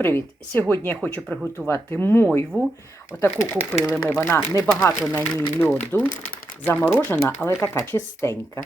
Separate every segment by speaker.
Speaker 1: привіт! Сьогодні я хочу приготувати мойву. Отаку купили ми, вона небагато на ній льоду, заморожена, але така чистенька.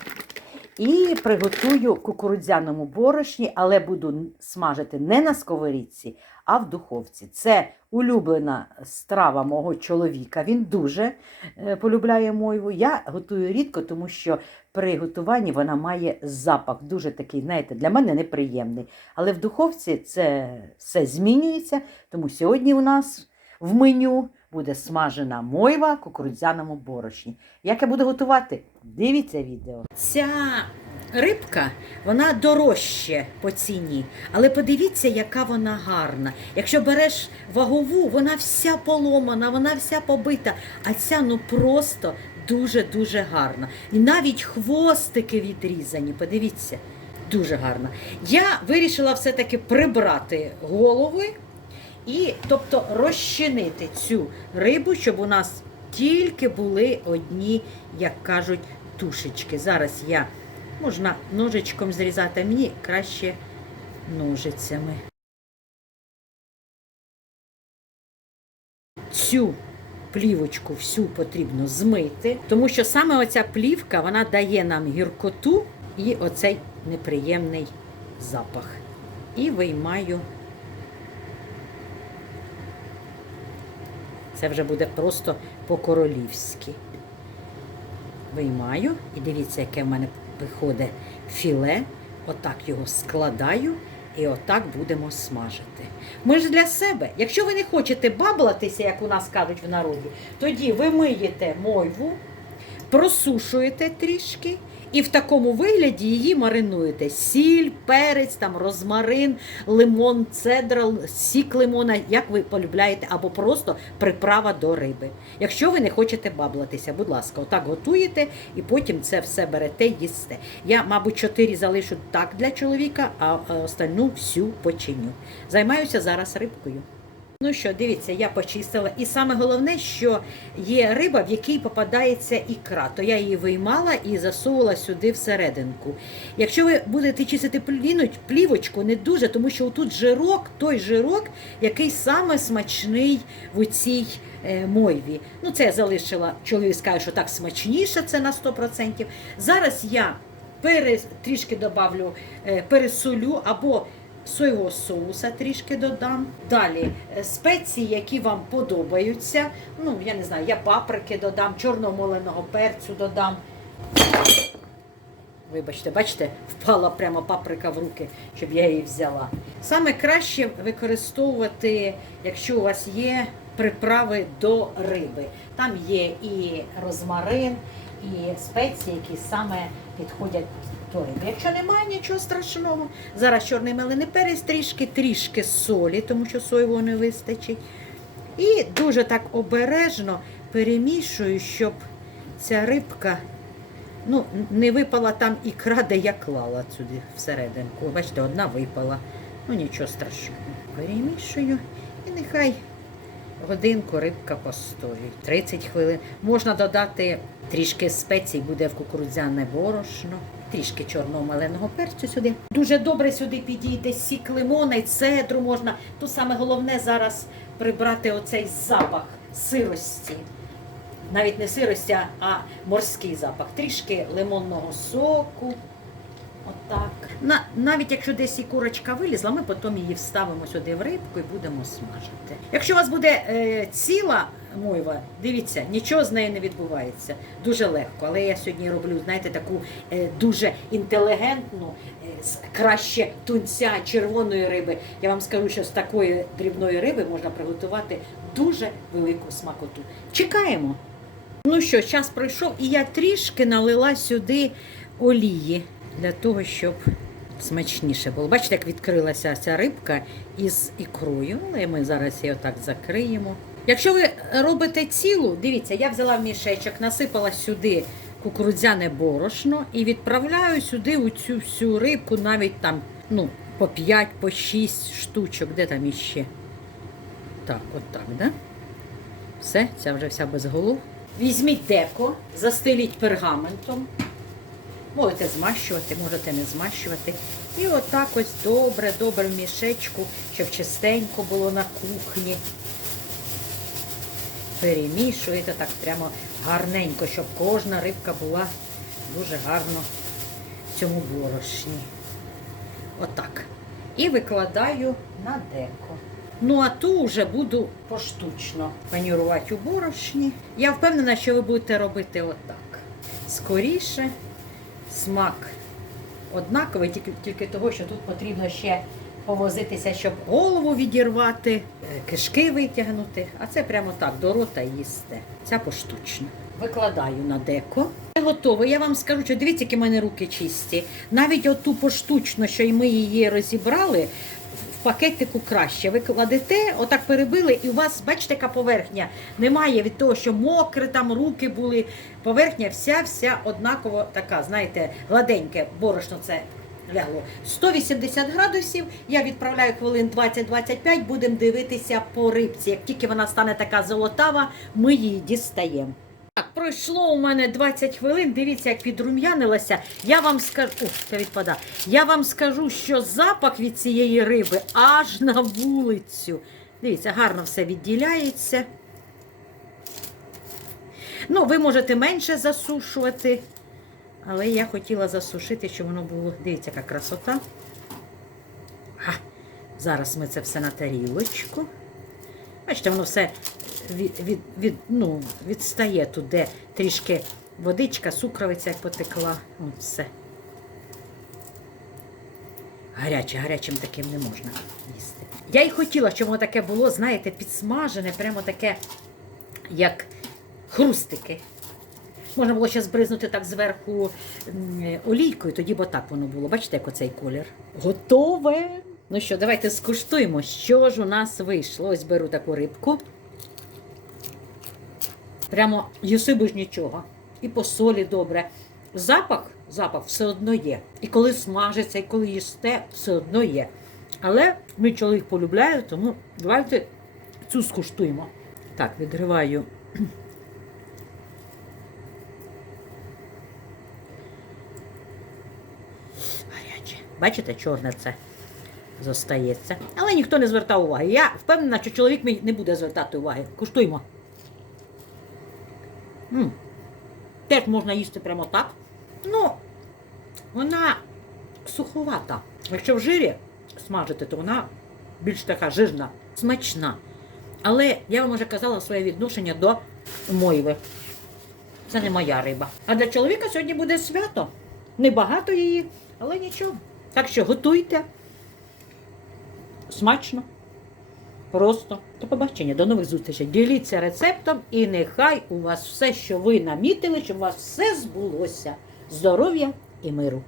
Speaker 1: І приготую кукурудзяному борошні, але буду смажити не на сковорідці, а в духовці. Це улюблена страва мого чоловіка. Він дуже е, полюбляє мойву. Я готую рідко, тому що при готуванні вона має запах, дуже такий, знаєте, для мене неприємний. Але в духовці це все змінюється, тому сьогодні у нас в меню буде смажена мойва в кукурудзяному борошні. Як я буду готувати? Дивіться відео. Ця рибка, вона дорожче по ціні, але подивіться, яка вона гарна. Якщо береш вагову, вона вся поломана, вона вся побита, а ця ну просто дуже-дуже гарна. І навіть хвостики відрізані, подивіться, дуже гарна. Я вирішила все-таки прибрати голови і тобто розчинити цю рибу, щоб у нас тільки були одні, як кажуть, тушечки. Зараз я можна ножичком зрізати, мені краще ножицями. Цю плівочку всю потрібно змити, тому що саме оця плівка вона дає нам гіркоту і оцей неприємний запах. І виймаю. Це вже буде просто по-королівськи. Виймаю і дивіться, яке в мене виходить філе. Отак його складаю і отак будемо смажити. Ми ж для себе. Якщо ви не хочете баблатися, як у нас кажуть в народі, тоді ви миєте мойву, просушуєте трішки. І в такому вигляді її маринуєте. Сіль, перець, там розмарин, лимон, цедра, сік лимона, як ви полюбляєте, або просто приправа до риби. Якщо ви не хочете баблатися, будь ласка, отак готуєте і потім це все берете їсте. Я, мабуть, чотири залишу так для чоловіка, а остальну всю починю. Займаюся зараз рибкою. Ну що, дивіться, я почистила. І саме головне, що є риба, в якій попадається ікра, то я її виймала і засовувала сюди всерединку. Якщо ви будете чистити плівочку, не дуже, тому що тут жирок, той жирок, який саме смачний в цій е, мойві. Ну, це я залишила, чоловік скаже, що так смачніше, це на 100%. Зараз я пере, трішки добавлю, е, пересолю або соєвого соуса трішки додам. Далі е, спеції, які вам подобаються. Ну, я не знаю, я паприки додам, чорного моленого перцю додам. Вибачте, бачите, впала прямо паприка в руки, щоб я її взяла. Саме краще використовувати, якщо у вас є приправи до риби. Там є і розмарин, і спеції, які саме підходять до. Якщо немає нічого страшного, зараз чорний мелений перець, трішки, трішки солі, тому що соєвого не вистачить. І дуже так обережно перемішую, щоб ця рибка ну, не випала там ікра, де я клала сюди всерединку. Бачите, одна випала. Ну нічого страшного. Перемішую і нехай годинку рибка постоїть. 30 хвилин. Можна додати трішки спецій, буде в кукурудзяне борошно, трішки чорного маленого перцю сюди. Дуже добре сюди підійде сік лимона і цедру можна. Тут саме головне зараз прибрати оцей запах сирості. Навіть не сирості, а морський запах. Трішки лимонного соку. Отак. На, навіть якщо десь і курочка вилізла, ми потім її вставимо сюди в рибку і будемо смажити. Якщо у вас буде е, ціла мойва, дивіться, нічого з нею не відбувається. Дуже легко. Але я сьогодні роблю, знаєте, таку е, дуже інтелігентну, е, краще тунця червоної риби. Я вам скажу, що з такої дрібної риби можна приготувати дуже велику смакоту. Чекаємо. Ну що, час пройшов, і я трішки налила сюди олії для того, щоб смачніше було. Бачите, як відкрилася ця рибка із ікрою. Але ми зараз її отак закриємо. Якщо ви робите цілу, дивіться, я взяла в мішечок, насипала сюди кукурудзяне борошно і відправляю сюди у цю всю рибку, навіть там ну, по 5, по 6 штучок. Де там іще? Так, от так, да? Все, ця вже вся без голов. Візьміть деко, застеліть пергаментом. Можете змащувати, можете не змащувати. І отак ось добре, добре в мішечку, щоб чистенько було на кухні. Перемішуєте так прямо гарненько, щоб кожна рибка була дуже гарно в цьому борошні. Отак. І викладаю на деко. Ну, а ту вже буду поштучно панірувати у борошні. Я впевнена, що ви будете робити отак. Скоріше, смак однаковий, тільки, тільки того, що тут потрібно ще повозитися, щоб голову відірвати, е, кишки витягнути. А це прямо так, до рота їсте. Ця поштучна. Викладаю на деко. Готово. Я вам скажу, що дивіться, які в мене руки чисті. Навіть оту поштучно, що й ми її розібрали, пакетику краще. Ви кладете, отак перебили, і у вас, бачите, яка поверхня. Немає від того, що мокре, там руки були. Поверхня вся-вся однаково така, знаєте, гладеньке борошно це лягло. 180 градусів. Я відправляю хвилин 20-25, будемо дивитися по рибці. Як тільки вона стане така золотава, ми її дістаємо. Пройшло у мене 20 хвилин. Дивіться, як підрум'янилася. Я вам скажу, Ух, це відпада. Я вам скажу, що запах від цієї риби аж на вулицю. Дивіться, гарно все відділяється. Ну, ви можете менше засушувати, але я хотіла засушити, щоб воно було. Дивіться, яка красота. Зараз ми це все на тарілочку. Бачите, воно все від, від, від, ну, відстає тут, де трішки водичка, сукровиця потекла. От все. Гаряче, гарячим таким не можна їсти. Я й хотіла, щоб воно таке було, знаєте, підсмажене, прямо таке, як хрустики. Можна було ще збризнути так зверху олійкою, тоді б отак воно було. Бачите, як оцей колір. Готове. Ну що, давайте скуштуємо, що ж у нас вийшло. Ось беру таку рибку. Прямо їси без нічого. І по солі добре. Запах, запах все одно є. І коли смажиться, і коли їсте, все одно є. Але мій чоловік полюбляє, тому давайте цю скуштуємо. Так, відриваю. Гаряче. Бачите, чорне це зостається. Але ніхто не звертав уваги. Я впевнена, що чоловік мій не буде звертати уваги. Куштуймо. м Теж можна їсти прямо так. Ну, вона суховата. Якщо в жирі смажити, то вона більш така жирна, смачна. Але я вам вже казала своє відношення до мойви. Це не моя риба. А для чоловіка сьогодні буде свято. Небагато її, але нічого. Так що готуйте. Смачно. Просто. До побачення, до нових зустрічей. Діліться рецептом і нехай у вас все, що ви намітили, щоб у вас все збулося. Здоров'я і миру.